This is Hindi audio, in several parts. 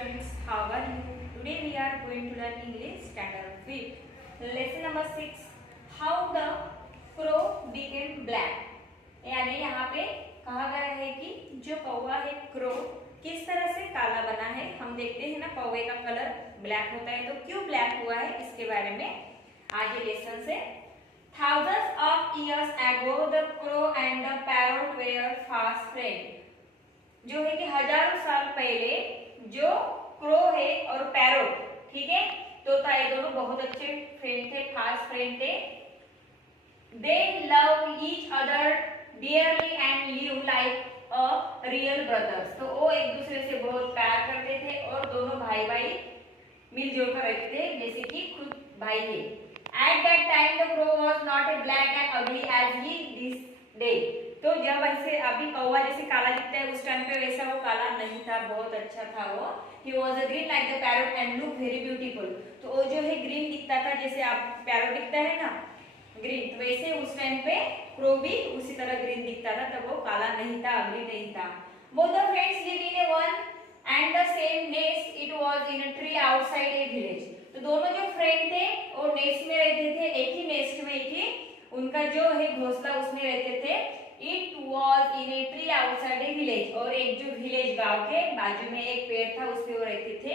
students, how are you? Today we are going to learn English standard 5. Lesson number 6. How the crow became black. यानी यहाँ पे कहा गया है कि जो कौवा है क्रो किस तरह से काला बना है। हम देखते हैं ना कौवे का कलर ब्लैक होता है, तो क्यों ब्लैक हुआ है इसके बारे में आज ये लेसन से। Thousands of years ago the crow and the parrot were fast friends. जो है कि हजारों साल पहले जो क्रो है और पैरोट, ठीक है, तोता, ये दोनों बहुत अच्छे फ्रेंड थे, खास फ्रेंड थे। They love each other dearly and live like a real brothers. तो वो एक दूसरे से बहुत प्यार करते थे और दोनों भाई भाई मिलजुल कर रहते थे जैसे कि खुद भाई है। At that time the crow was not as black and ugly as he this day. तो जब ऐसे अभी कौवा जैसे काला दिखता है उस टाइम पे वैसा वो काला नहीं था, बहुत अच्छा था वो। He was a green like the parrot and looked very beautiful. तो वो जो है ग्रीन दिखता था, जैसे आप पैरोट दिखता है ना ग्रीन, तो वैसे उस टाइम पे क्रो भी उसी तरह ग्रीन दिखता था, तब वो काला नहीं था, अगली नहीं था। Both the friends live in a one and the same nest. It was in a tree outside a village. तो दोनों जो फ्रेंड थे वो नेस्ट में रहते थे, एक ही नेस्ट में, एक ही उनका जो है घोंसला उसमें रहते थे। It was in a tree outside a village. और एक जो विलेज गांव के बाजू में एक पेड़ था उस पे वो रहते थे।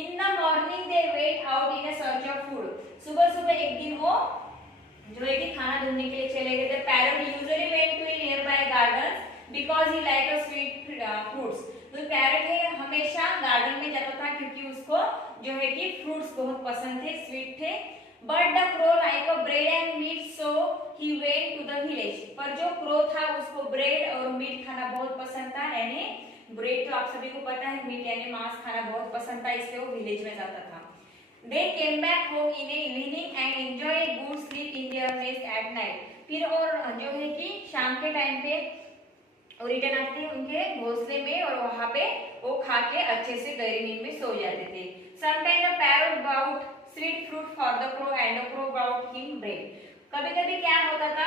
In the morning they went out in a search of food. सुबह सुबह एक दिन वो जो है कि खाना ढूंढने के लिए चले गए थे। Parrot usually went to a nearby gardens because he liked a sweet fruits. तो पैरट है हमेशा गार्डन में जाता था क्योंकि उसको जो है कि फ्रूट्स बहुत पसंद थे, स्वीट थे। But the crow like a bread and meat, so he went to the village. पर जो क्रो था उसको ब्रेड और मीट खाना बहुत पसंद था, यानी ब्रेड तो आप सभी को पता है, मीट यानी मांस खाना बहुत पसंद था, इसलिए वो विलेज में जाता था। They came back home in the evening and enjoy a good sleep in their nest at night. फिर और जो है कि शाम के टाइम पे और रिटर्न आते थे उनके घोंसले में और वहां पे वो खा के अच्छे से गहरी नींद में सो जाते थे। Sometimes the parrot brought sweet fruit for the crow and the crow brought him bread. कभी-कभी क्या होता था,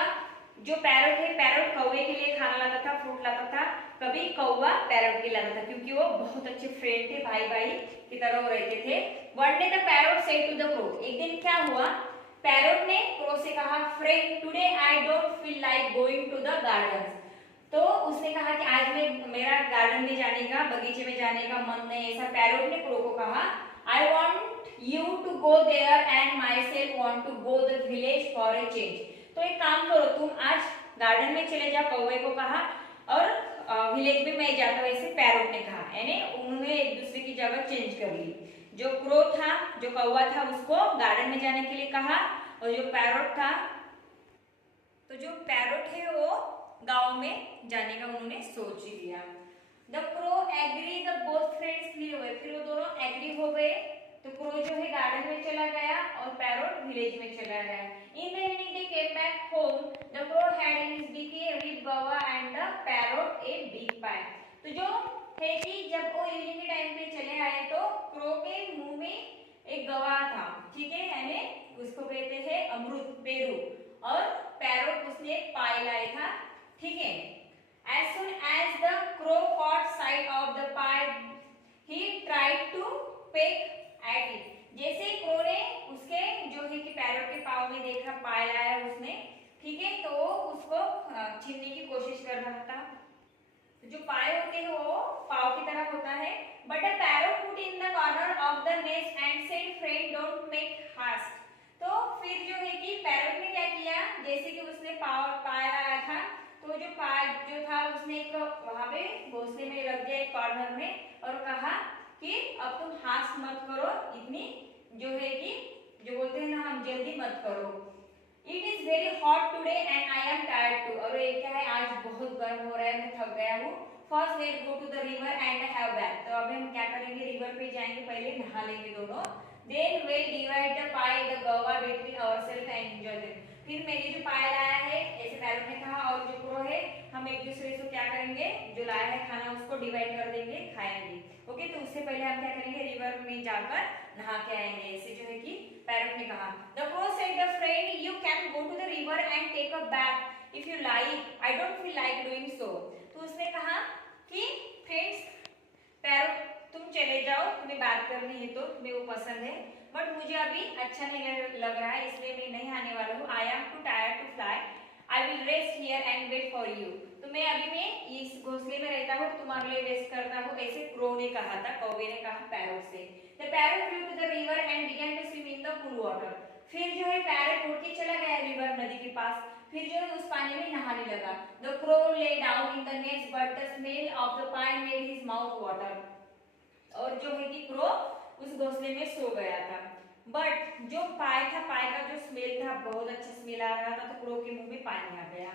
जो पैरट है पैरट कौवे के लिए खाना लाता था, फ्रूट लाता था, कभी कौवा पैरट के लाता था, क्योंकि वो बहुत अच्छे फ्रेंड थे, भाई भाई की तरह वो रहते थे। One day the parrot said to the crow. एक दिन क्या हुआ, पैरट ने क्रो से कहा, friend today I don't feel like going to the garden. तो उसने कहा कि आज मेरा गार्डन में जाने का, बगीचे में जाने का मन नहीं। ऐसा पैरट ने क्रो को कहा। I want you to go there and myself want to go the village for a change. तो एक काम करो, तुम आज गार्डन में चले जाओ, कौवे को कहा, और विलेज में मैं जाता हूँ, ऐसे पैरट ने कहा। यानी उन्होंने एक दूसरे की जगह चेंज कर ली। जो क्रो था, जो कौवा था, उसको गार्डन में जाने के लिए कहा, और जो पैरट था, तो जो पैरट है वो गांव में जाने का उन्होंने सोच लिया। The crow agree, the both friends flew away. फिर वो दोनों एग्री हो गए, तो क्रो जो है गार्डन में चला गया और पैरट विलेज में चला गया। In the evening they came back home. The crow had in his beak a red guava and the parrot a big pie. तो जो है कि जब वो इवनिंग के टाइम पे चले आए तो क्रो के मुंह में एक गवा था, ठीक है, यानी उसको कहते हैं अमृत, पेरू, और पैरट उसने पाई लाया था, ठीक है। As soon as the crow caught sight of the pie, he tried to peck at it. जैसे क्रो ने उसके जो है कि पैरट के पाव में देखा, पाई लाया उसने, ठीक है, तो वो उसको छीनने की कोशिश कर रहा था। जो पाए होते हैं वो पाव की तरह होता है। But the parrot put in the corner of the nest and said, "Friend, don't make haste." तो फिर जो है कि पैरट ने क्या किया, जैसे कि उसने पाया लाया था, तो जो पाय जो था उसने एक वहां पे घोंसले में रख दिया, एक कॉर्नर में, और कहा कि अब तुम हाथ मत करो, इतनी जो है कि जो बोलते हैं ना हम, जल्दी मत करो। It is very hot today and I am tired too. और ये क्या है, आज बहुत गर्म हो रहा है, मैं थक गया हूँ। First let's go to the river and have bath. तो अब हम क्या करेंगे, रिवर पे जाएंगे, पहले नहा लेंगे दोनों। Then we'll divide the pie, the guava between ourselves and enjoy them. फिर मेरी जो पाया लाया है, ऐसे पैरट ने कहा, और जो क्रो है, हम एक दूसरे से क्या करेंगे, जो लाया है खाना उसको डिवाइड कर देंगे, खाएंगे। ओके, तो उससे पहले हम क्या करेंगे, रिवर में जाकर नहा के आएंगे, ऐसे जो है कि पैरट ने कहा। The crow said, "The friend, you can go to the river and take a bath if you like. I don't feel like doing so." तो उसने कहा कि फ्रेंड्स, पैरट तुम चले जाओ, करनी है तो तुम्हें वो पसंद है, बट मुझे अभी अच्छा नहीं लग रहा है, इसलिए मैं नहीं आने वाला हूँ। I am too tired to fly, I will rest here and wait for you. तो मैं अभी मैं इस घोंसले में रहता हूँ, तुम्हारे लिए रेस्ट करता हूँ, ऐसे क्रो ने कहा था, कौवे ने कहा पैरोट से। The parrot flew to the river and began to swim in the cool water. फिर जो है पैरोट उड़ के चला गया रिवर, नदी के पास, फिर जो है उस पानी में नहाने लगा। The crow lay down in the nest but the smell of the pine made his mouth water. और जो है कि क्रो उस घोंसले में सो गया था, बट जो पाय था, पाय का जो स्मेल था बहुत अच्छा स्मेल आ रहा था, तो क्रो के मुंह में पानी आ गया।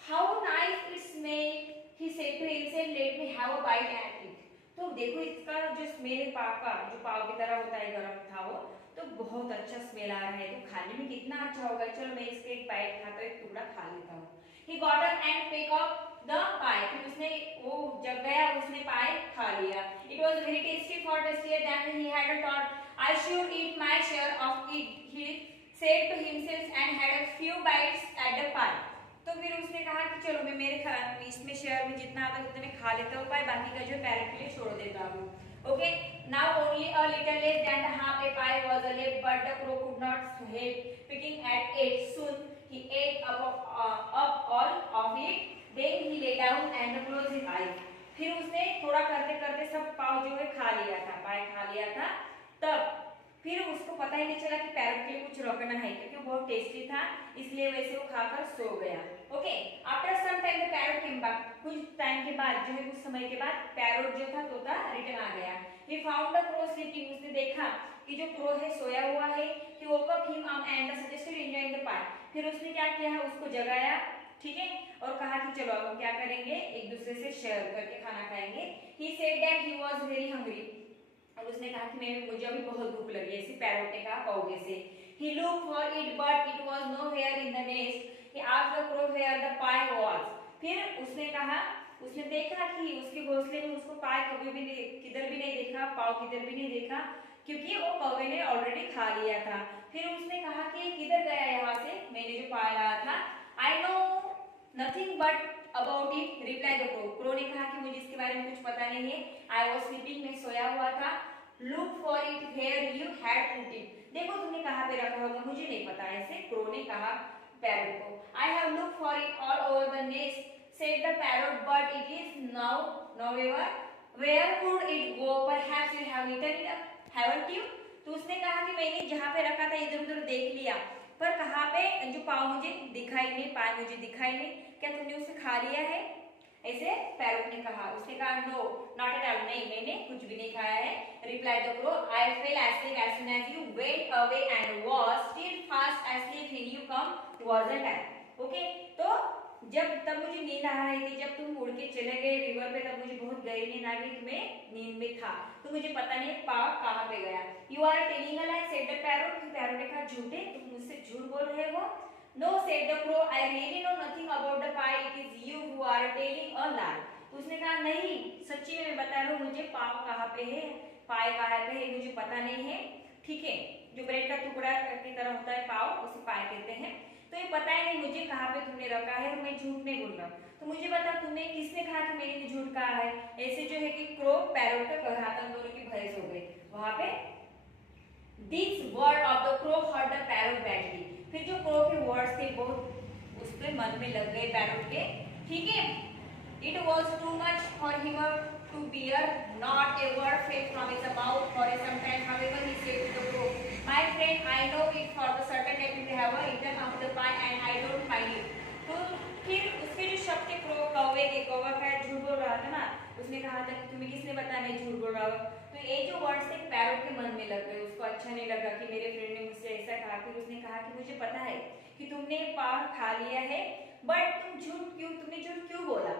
How nice it smell, he said to himself, let me have a bite at it. तो देखो इसका जो स्मेल है पाव का, जो पाव की तरह होता है, गरम था वो, तो बहुत अच्छा स्मेल आ रहा है, तो खाने में कितना अच्छा होगा, चलो मैं इसके एक बाइट खाता हूँ, एक टुकड़ा खा लेता हूँ। He got up and picked up the pie. फिर उसने वो जब गया उसने पाई खा लिया। It was very tasty, far tastier than he had thought. I should eat my share of it, he said to himself and had a few bites at the pie. तो फिर उसने कहा कि चलो मैं मेरे इसमें शेयर में जितना आता है उतना मैं खा लेता हूँ पाई, बाकी का जो पैरेट के लिए छोड़ देता हूँ। Okay, now only a little less than the half a pie was left, but the crow could not help picking at it. Soon he ate up all of it. Then he lay down and closed his eyes. फिर उसने थोड़ा करते करते सब पाव जो है खा लिया था, पाई खा लिया था। तब फिर उसको पता ही नहीं चला कि पैरोट के लिए कुछ रखना है, क्योंकि वो बहुत टेस्टी था, इसलिए वैसे वो खाकर सो गया। Okay, after some time the parrot came back. कुछ टाइम के बाद जो है, कुछ समय के बाद पैरोट जो था, तोता, रिटर्न आ गया। He found the crow sleeping. उसने देखा कि जो क्रो है सोया हुआ है। He woke up him and suggested enjoying the pie. फिर उसने क्या किया, उसको जगाया, ठीक है, और कहा कि चलो अब हम क्या करेंगे, एक दूसरे से शेयर करके खाना खाएंगे। He said that he was very hungry. और उसने कहा कि मुझे अभी बहुत भूख लगी है, ऐसे पैरोट ने कहा कौवे से। He looked for it but it was nowhere in the nest. He asked the crow where the pie was. फिर उसने कहा, उसने देखा कि उसके घोंसले में उसको पाई कभी भी नहीं, किधर भी नहीं देखा, पाव किधर भी नहीं देखा, क्योंकि वो कौवे ने ऑलरेडी खा लिया था। फिर उसने कहा कि किधर गया यहाँ से मैंने जो पाया लाया था। I know nothing but about it, replied the crow. Crow ने कहा कि मुझे इसके बारे में कुछ पता नहीं है। I was sleeping, मैं सोया हुआ था। Look for it where you had put it. देखो तुमने कहाँ पे रखा होगा, मुझे नहीं पता, ऐसे क्रो ने कहा पैरोट को। I have looked for it all over the nest, said the parrot, but it is now nowhere. Where could it go? Perhaps you have eaten it up, haven't you? तो उसने कहा कि मैंने जहाँ पे रखा था इधर उधर देख लिया, पर कहाँ पे जो पाव मुझे दिखाई नहीं, पाय मुझे दिखाई नहीं, क्या तुमने उसे खा लिया है? ऐसे पैरोट ने कहा। उसने कहा नो नॉट एट ऑल, नहीं मैंने कुछ भी नहीं खाया है। Replied the crow, I fail asleep as soon as you went away and was still fast asleep when you come, wasn't I? Okay, तो जब तब मुझे नींद आ रही थी, जब तुम उड़ के चले गए रिवर पे, तब मुझे बहुत गहरी नींद आ गई, मैं नींद में था, तो मुझे पता नहीं पाव कहाँ पे गया। You are telling a lie, said the parrot. Parrot ने कहा झूठे, तुम मुझसे झूठ बोल रहे हो। No, said the crow, I really know nothing about the pie. It is you who are telling a lie. उसने कहा नहीं, सच्ची में मैं बता रहा हूँ, मुझे पाव कहाँ पे है, पाए कहाँ पे है, मुझे पता नहीं है, ठीक है। जो ब्रेड का टुकड़ा की तरह होता है पाव, उसे पाए कहते हैं। तो ये पता ही नहीं मुझे कहाँ पे तुमने रखा है, और मैं झूठ नहीं बोल रहा हूँ। तो मुझे बता, तुमने किसने कहा कि मैंने झूठ कहा है? ऐसे जो है कि क्रो पैरोट का कह रहा था, दोनों की बहस हो गई वहां पे। This word of the crow hurt the parrot badly. फिर जो क्रो के वर्ड्स थे बहुत उसके मन में लग गए पैरोट के, ठीक है। It was too much for him to bear. Not a word fell from his mouth for some time. However, he said to the crow, "My friend, I know it for the certain that you have eaten of the pie, and I don't mind it." तो फिर उसके जो शब्द थे क्रो, कौवे के, कौवा का झूठ बोल रहा था ना, उसने कहा था कि तुम्हें किसने बताया मैं झूठ बोल रहा हूँ। तो ये जो वर्ड्स थे पैरोट के मन में लग गए, उसको अच्छा नहीं लगा कि मेरे फ्रेंड ने मुझसे ऐसा कहा। फिर उसने कहा कि मुझे पता है कि तुमने पाव खा लिया है, बट तुमने झूठ क्यों बोला,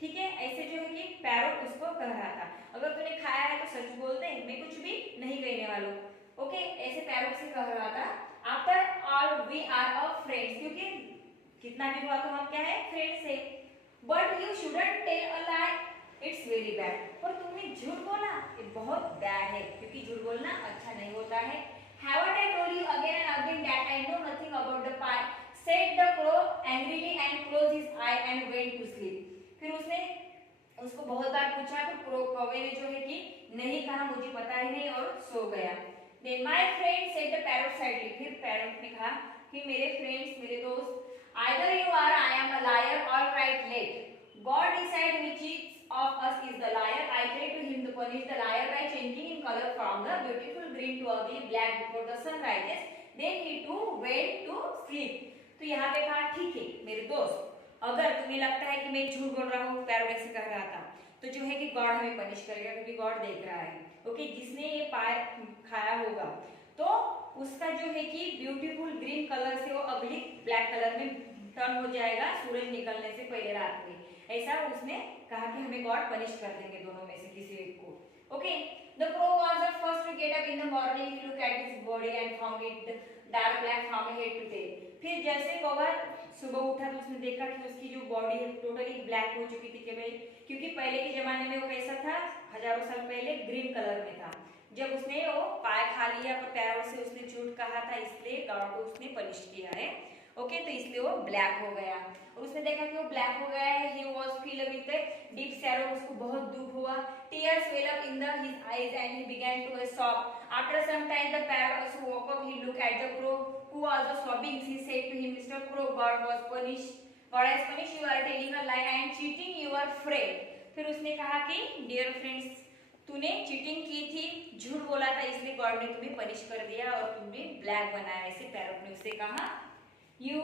ठीक है। ऐसे जो है कि पैरोट उसको कह रहा था, अगर तूने खाया है तो सच बोल दे, मैं कुछ भी नहीं कहने वाला हूँ, ओके, ऐसे पैरोट से कह रहा था। After all we are a friends, क्योंकि कितना भी हुआ तो हम क्या है, फ्रेंड्स है। But you shouldn't tell a lie, it's very bad. पर तुमने झूठ बोला, ये बहुत बैड है, क्योंकि झूठ बोलना अच्छा नहीं होता है। Haven't I told you again and again that I know nothing about the pie? Said the crow angrily and closed his eye and went to sleep. फिर उसने उसको बहुत बार पूछा तो कौवे ने जो है कि नहीं कहा, मुझे पता ही नहीं, और सो गया। Then my friend said the parrot sadly, फिर पैरट ने कहा कि मेरे फ्रेंड्स, मेरे दोस्त, either you are I am a liar और right let God decide which of us is the liar. I pray to him to punish the liar by changing in color from the beautiful green to ugly black before the sun rises. Then he too went to sleep. तो यहाँ पे कहा ठीक है मेरे दोस्त, अगर तुम्हें लगता है कि मैं झूठ बोल रहा हूँ, पैरट ऐसे कह रहा था, तो जो है कि गॉड हमें पनिश करेगा क्योंकि गॉड देख रहा है। ओके, जिसने ये पाय खाया होगा तो उसका जो है कि ब्यूटीफुल ग्रीन कलर से वो अगली ब्लैक कलर में टर्न हो जाएगा सूरज निकलने से पहले रात में। ऐसा उसने कहा कि हमें गॉड पनिश कर देंगे दोनों में से किसी एक को। Okay, the crow was the first to get up in the morning, he look at his body and found it dark black from head to tail. फिर जैसे कौवा सुबह उठा तो उसने देखा कि उसकी जो बॉडी है टोटली ब्लैक हो चुकी थी, क्योंकि पहले के जमाने में वो कैसा था, हजारों साल पहले ग्रीन कलर में था। जब उसने वो पाय खा लिया पर पैरों से उसने झूठ कहा था, इसलिए गॉड को उसने पनिश किया है। ओके, तो इसलिए वो ब्लैक हो गया और उसने देखा कि वो ब्लैक हो गया है। He was filled with deep sorrow, उसको बहुत दुख हुआ। Tears well up in the his eyes and he began to sob. After some time the parrot also woke up, he look at the crow who was also sobbing. He said to him, mister crow, God was punish, God has punish you are telling a lie and cheating your friend. फिर उसने कहा कि डियर फ्रेंड्स, तूने चीटिंग की थी, झूठ बोला था, इसलिए गॉड ने तुम्हें पनिश कर दिया और तुमने ब्लैक बनाया। ऐसे पैरट ने उससे कहा, You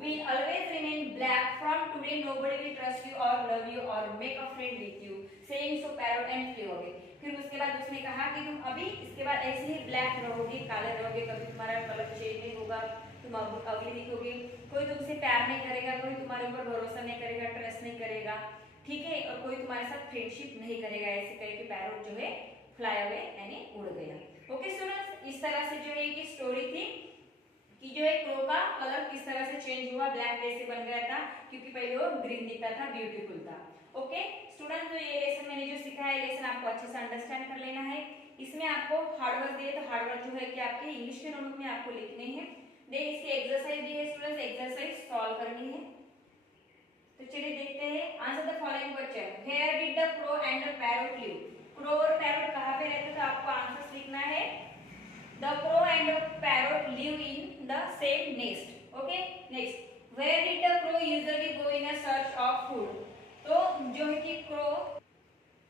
will always remain black. From today, nobody will trust you or love you or make a friend with you. Saying so, parrot and flew away. फिर उसके बाद उसने कहा कि तुम अभी इसके बाद ऐसे ही ब्लैक रहोगे, काले रहोगे, कभी तुम्हारा कलर चेंज नहीं होगा, तुम अगली दिखोगे, कोई तुमसे प्यार नहीं करेगा, कोई तुम्हारे ऊपर भरोसा नहीं करेगा, ट्रस्ट नहीं करेगा, ठीक है, और कोई तुम्हारे साथ फ्रेंडशिप नहीं करेगा। ऐसे करके पैरट जो है फ्लाई अवे यानी उड़ गया। ओके स्टूडेंट्स, इस तरह से जो है कि स्टोरी थी कि जो है क्रो का कलर किस तरह से चेंज हुआ, ब्लैक कैसे बन गया था, क्योंकि पहले वो ग्रीन दिखता था, ब्यूटीफुल था। ओके स्टूडेंट, तो ये लेसन मैंने जो सिखाया है, लेसन आपको अच्छे से अंडरस्टैंड कर लेना है। इसमें आपको हार्डवर्क दिए, तो हार्डवर्क जो है कि आपके इंग्लिश के नोटबुक में आपको लिखने हैं। देन इसकी एक्सरसाइज दी है स्टूडेंट्स, एक्सरसाइज सॉल्व करनी है। तो चलिए देखते हैं, answer the following question. Where did the crow and the parrot live? Crow और पैरट कहाँ पे रहते थे, तो आपको आंसर लिखना है। The crow and the parrot live in the same nest. Okay, next, where did the crow usually go in a search of food? तो जो है कि क्रो,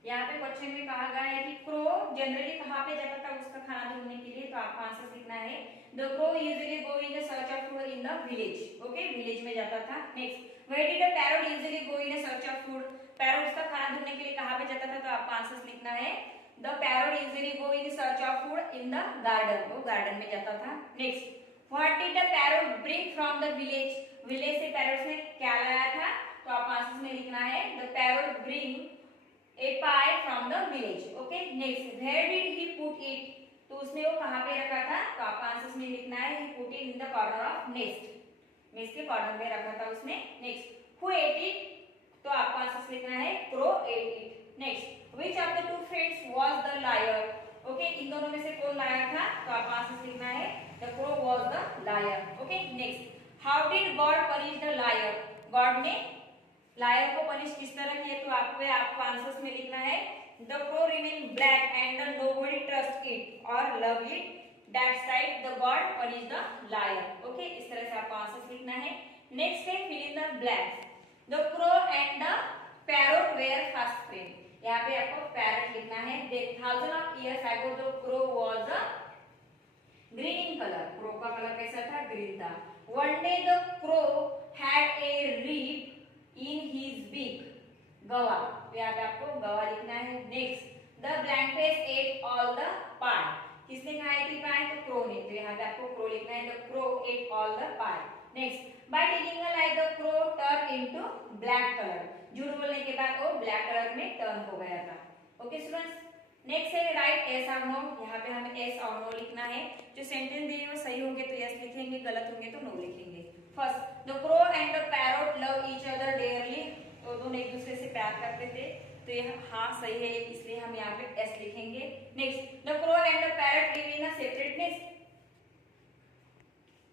यहाँ पे क्वेश्चन में कहा गया है कि क्रो जनरली कहाँ पे जाता था उसका खाना ढूंढने के लिए, तो आपको आंसर लिखना है the crow usually go in the search of food in the village. Okay, village में जाता था। Next, where did the parrot usually go in a search of food? Parrot उसका खाना ढूंढने के लिए कहाँ पे जाता था, तो आपको आंसर लिखना है The parrot usually go in search of food in the garden. वो गार्डन में जाता था। Next, what did the parrot bring from the village? Village से पैरट ने क्या लाया था, तो आप आंसर में लिखना है the parrot bring a pie from the village. Okay. Next, where did he put it? तो उसने वो कहाँ पे रखा था, तो आप आंसर में लिखना है he put it in the corner of nest. Nest के कॉर्नर में रखा था उसने। Next, who ate it? तो आपको आंसर लिखना है crow ate it. Next, which of the two friends was the liar? Okay, इन दोनों में से कौन लायर था, तो आप आंसर लिखना है the crow was the liar. Okay, next, how did God punish the liar? God ने लायर को पनिश किस तरह किया, तो आपको आंसर्स में लिखना है the crow remained black and nobody trust it or love it. That's right, the God punished the liar. Okay, इस तरह से आपको आंसर्स लिखना है। नेक्स्ट है fill in the blanks. The crow and the parrot were fast friends. यहाँ पे आपको पैरट लिखना है। Thousand of years ago the crow was a green in colour, crow का कलर कैसा था, ग्रीन था। One day the crow had a ripe in his beak, guava, तो यहाँ पे आपको गवा लिखना है। Next, the blanket ate all the pie, किसने खाई थी पाई, तो क्रो ने, तो यहाँ पे आपको क्रो लिखना है, the crow eight all the pi. Next, by telling a lie the crow turn into black colour, झूठ बोलने के बाद वो ब्लैक कलर में टर्न हो गया था। ओके स्टूडेंट्स, नेक्स्ट है राइट एस और नो, यहाँ पे हमें एस और नो लिखना है। जो सेंटेंस दिए वो सही होंगे तो यस लिखेंगे, गलत होंगे तो नो लिखेंगे। First, the crow and the parrot love each other dearly, वो दोनों एक दूसरे से प्यार करते थे, तो ये हाँ सही है, इसलिए हम यहाँ पे एस लिखेंगे। Next, the crow and the parrot live in a separate nest,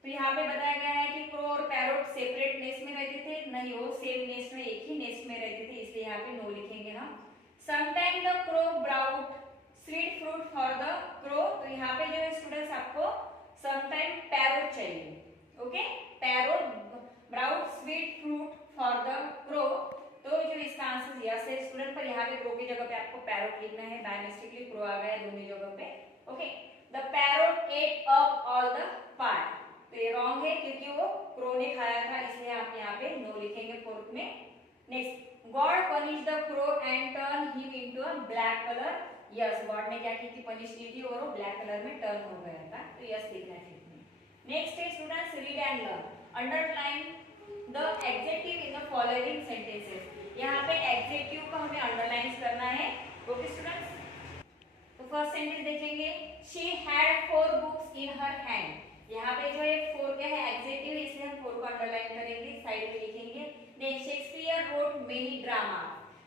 तो यहाँ पे बताया गया है कि क्रो और पैरोट सेपरेट नेस्ट में रहते थे, नहीं वो सेम नेस्ट में, एक ही नेस्ट में रहते थे, इसलिए यहाँ पे नो लिखेंगे हम। Sometime the crow brought sweet fruit for the crow, तो यहाँ पे जो है स्टूडेंट्स आपको समटाइम पैरोट चाहिए, okay, parrot brought sweet fruit for the crow, तो जो इसका आंसर यस है स्टूडेंट, पर यहाँ पे क्रो की जगह पे आपको पैरोट लिखना है, बाय मिस्टेकली क्रो आ गया दोनों जगह पे, okay. The parrot ate up all the part, तो ये रॉन्ग है क्योंकि वो क्रो ने खाया था, इसलिए आप यहाँ पे नो लिखेंगे फोर्थ में। Next, God punish the crow and turn him into a black colour, yes, God ने क्या की थी, पनिश की थी और वो ब्लैक कलर में टर्न हो गया था, तो यस लिखना है। नेक्स्ट है students read and learn, underline the adjective in the following sentences, यहाँ पे एडजेक्टिव को हमें अंडरलाइन करना है, ओके स्टूडेंट्स। तो फर्स्ट सेंटेंस देखेंगे, she had 4 books in her hand, यहाँ पे जो है 4 क्या है, एडजेक्टिव है, इसलिए हम 4 को अंडरलाइन करेंगे, साइड में लिखेंगे। Then Shakespeare wrote many drama,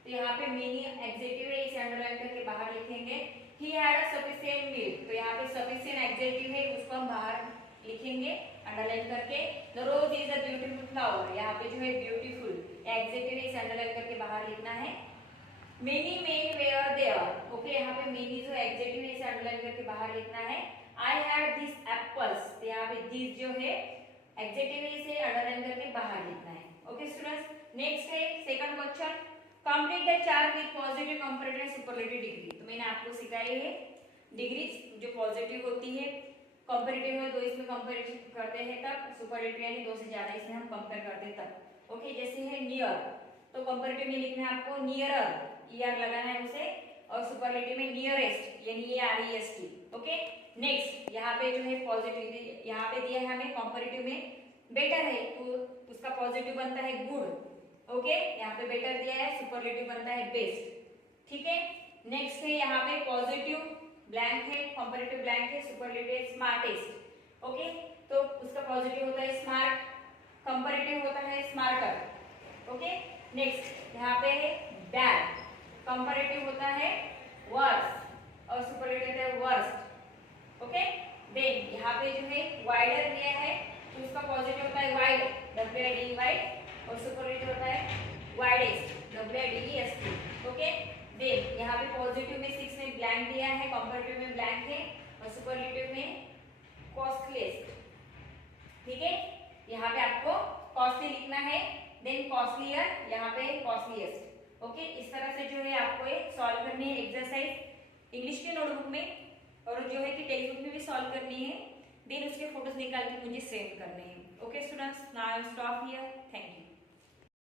तो यहाँ पे मेनी एडजेक्टिव है, इसे अंडरलाइन करके बाहर लिखेंगे। He had a sufficient milk, तो यहाँ पे सफिशिएंट एडजेक्टिव है, उसको हम बाहर लिखेंगे अंडरलाइन करके। The rose is a beautiful flower, यहाँ पे जो है ब्यूटीफुल एडजेक्टिव है, इसे अंडरलाइन करके बाहर लिखना है। Many men were there, okay, यहाँ पे मेनी जो एडजेक्टिव है, इसे अंडरलाइन करके बाहर लिखना है। आई हैड दिस एप्पल्स, तो यहाँ पे दिस जो है एडजेक्टिव है, इसे अंडरलाइन करके बाहर लिखना है, ओके स्टूडेंट्स। नेक्स्ट है second question, complete the chart with positive, comparative, superlative degree, तो मैंने आपको सिखाई है डिग्री जो पॉजिटिव होती है, कंपैरेटिव है, 2 इसमें कंपैरिजन करते हैं तब, सुपरलेटिव यानी 2 से ज्यादा इसमें हम कंपेयर करते हैं तब, ओके। जैसे है नियर, तो कंपैरेटिव में लिखना है आपको नियरर, ईआर लगाना है उसे, और सुपरलेटिव में नियरेस्ट यानी EREST, ओके। नेक्स्ट यहाँ पे जो है पॉजिटिव, यहाँ पे दिया है हमें कंपैरेटिव में बेटर है, तो उसका पॉजिटिव बनता है गुड, ओके, यहाँ पे बेटर दिया है, सुपरलेटिव बनता है बेस्ट, ठीक है। नेक्स्ट है यहाँ पे पॉजिटिव ब्लैंक है, कंपैरेटिव ब्लैंक है, सुपरलेटिव स्मार्टेस्ट, ओके, तो उसका पॉजिटिव होता है स्मार्ट, कंपैरेटिव होता है स्मार्टर, ओके। नेक्स्ट यहाँ पे है बैड, कंपैरेटिव होता है वर्स और सुपरलेटिव होता है वर्स्ट, ओके। देन यहाँ पे जो है वाइडर दिया है, तो उसका पॉजिटिव होता है वाइड, WID वाइड, और सुपरलेटिव होता है वाइडेस्ट, WIDEST, ओके। देन यहाँ पे पॉजिटिव में 6 में ब्लैंक दिया है, कंपैरेटिव में ब्लैंक है, और सुपरलेटिव में कॉस्टलीस्ट, ठीक है। यहाँ पे आपको कॉस्टली लिखना है, देन कॉस्टलियर, यहाँ पे कॉस्टलीस्ट, ओके। इस तरह से जो है आपको ये सॉल्व करनी है एक्सरसाइज इंग्लिश के नोटबुक में, और जो है कि टेक्स्ट बुक में भी सॉल्व करनी है, देन उसके फोटोज निकाल के मुझे सेंड करने हैं, okay students. Now I stop here.